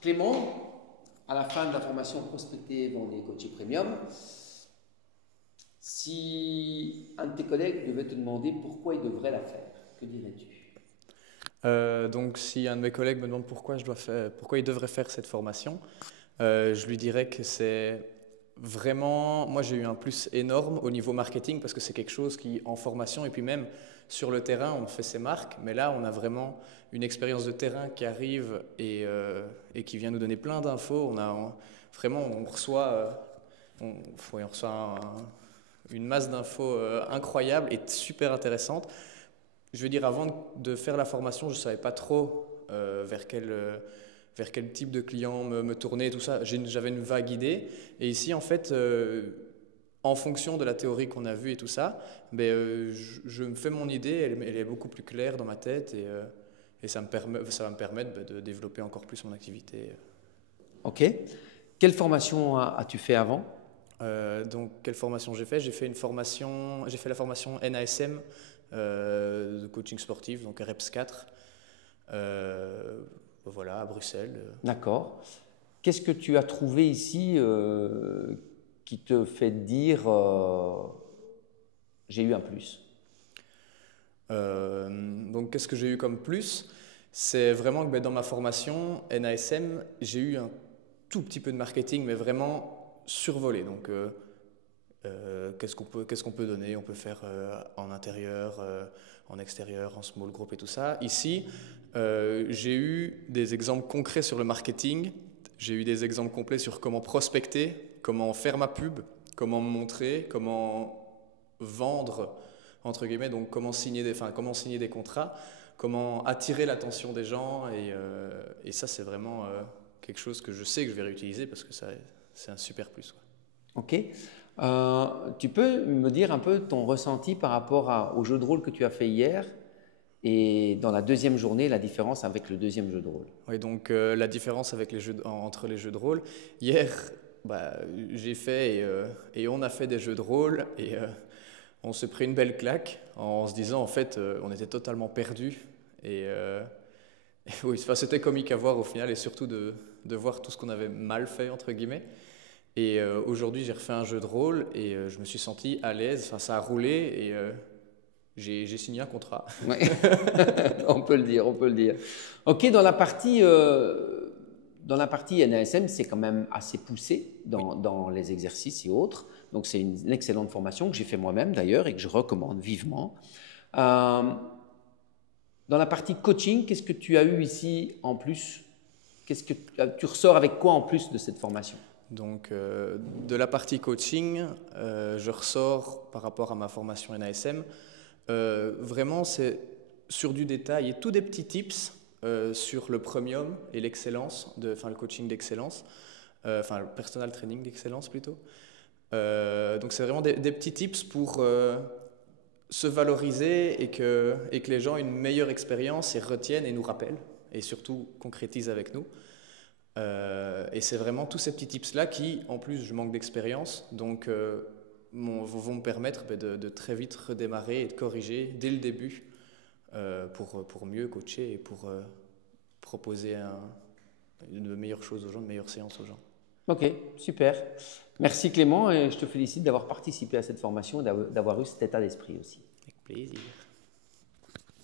Clément, à la fin de la formation prospecter vendre et coacher premium, si un de tes collègues devait te demander pourquoi il devrait la faire, que dirais-tu? Donc, si un de mes collègues me demande pourquoi il devrait faire cette formation, je lui dirais que c'est vraiment, moi j'ai eu un plus énorme au niveau marketing parce que c'est quelque chose qui, en formation et puis même sur le terrain, on fait ses marques, mais là on a vraiment une expérience de terrain qui arrive et qui vient nous donner plein d'infos. Vraiment, on reçoit, on reçoit une masse d'infos incroyable et super intéressante. Je veux dire, avant de faire la formation, je ne savais pas trop vers quel type de client me tourner et tout ça. J'avais une vague idée. Et ici, en fait, en fonction de la théorie qu'on a vue et tout ça, je me fais mon idée, elle est beaucoup plus claire dans ma tête et ça va me permettre de développer encore plus mon activité. Ok. Quelle formation as-tu fait avant? Donc, quelle formation j'ai fait? J'ai fait la formation NASM de coaching sportif, donc REPS 4, voilà, à Bruxelles. D'accord. Qu'est-ce que tu as trouvé ici qui te fait dire j'ai eu un plus? Donc, qu'est-ce que j'ai eu comme plus? C'est vraiment que dans ma formation NASM, j'ai eu un tout petit peu de marketing, mais vraiment survolé. Donc, qu'est-ce qu'on peut donner? On peut faire en intérieur, en extérieur, en small group et tout ça. Ici, j'ai eu des exemples concrets sur le marketing. J'ai eu des exemples complets sur comment prospecter, comment faire ma pub, comment me montrer, comment vendre, entre guillemets, donc comment signer des contrats, comment attirer l'attention des gens. Et ça, c'est vraiment quelque chose que je sais que je vais réutiliser parce que c'est un super plus, quoi. Ok. Tu peux me dire un peu ton ressenti par rapport au jeu de rôle que tu as fait hier et dans la deuxième journée, la différence avec le deuxième jeu de rôle? Oui, donc la différence avec entre les jeux de rôle. Hier, j'ai fait et on a fait des jeux de rôle et on s'est pris une belle claque en se disant en fait on était totalement perdus et oui, enfin, c'était comique à voir au final et surtout de voir tout ce qu'on avait mal fait entre guillemets. Et aujourd'hui j'ai refait un jeu de rôle et je me suis senti à l'aise, enfin, ça a roulé et j'ai signé un contrat. Ouais. On peut le dire, on peut le dire. Ok, dans la partie NASM, c'est quand même assez poussé Oui. dans les exercices et autres. Donc, c'est une excellente formation que j'ai fait moi-même d'ailleurs et que je recommande vivement. Euh, dans la partie coaching, qu'est-ce que tu as eu ici en plus? Qu'est-ce que tu ressors avec quoi en plus de cette formation? Donc, de la partie coaching, je ressors par rapport à ma formation NASM. Vraiment, c'est sur du détail et tous des petits tips sur le premium et l'excellence, enfin le coaching d'excellence, enfin le personal training d'excellence plutôt. Donc, c'est vraiment des petits tips pour se valoriser et que les gens aient une meilleure expérience et retiennent et nous rappellent et surtout concrétisent avec nous. Et c'est vraiment tous ces petits tips-là qui, en plus, je manque d'expérience, donc vont me permettre de très vite redémarrer et de corriger dès le début pour mieux coacher et pour proposer de meilleures choses aux gens, de meilleures séances aux gens. Ok, super. Merci Clément et je te félicite d'avoir participé à cette formation et d'avoir eu cet état d'esprit aussi. Avec plaisir.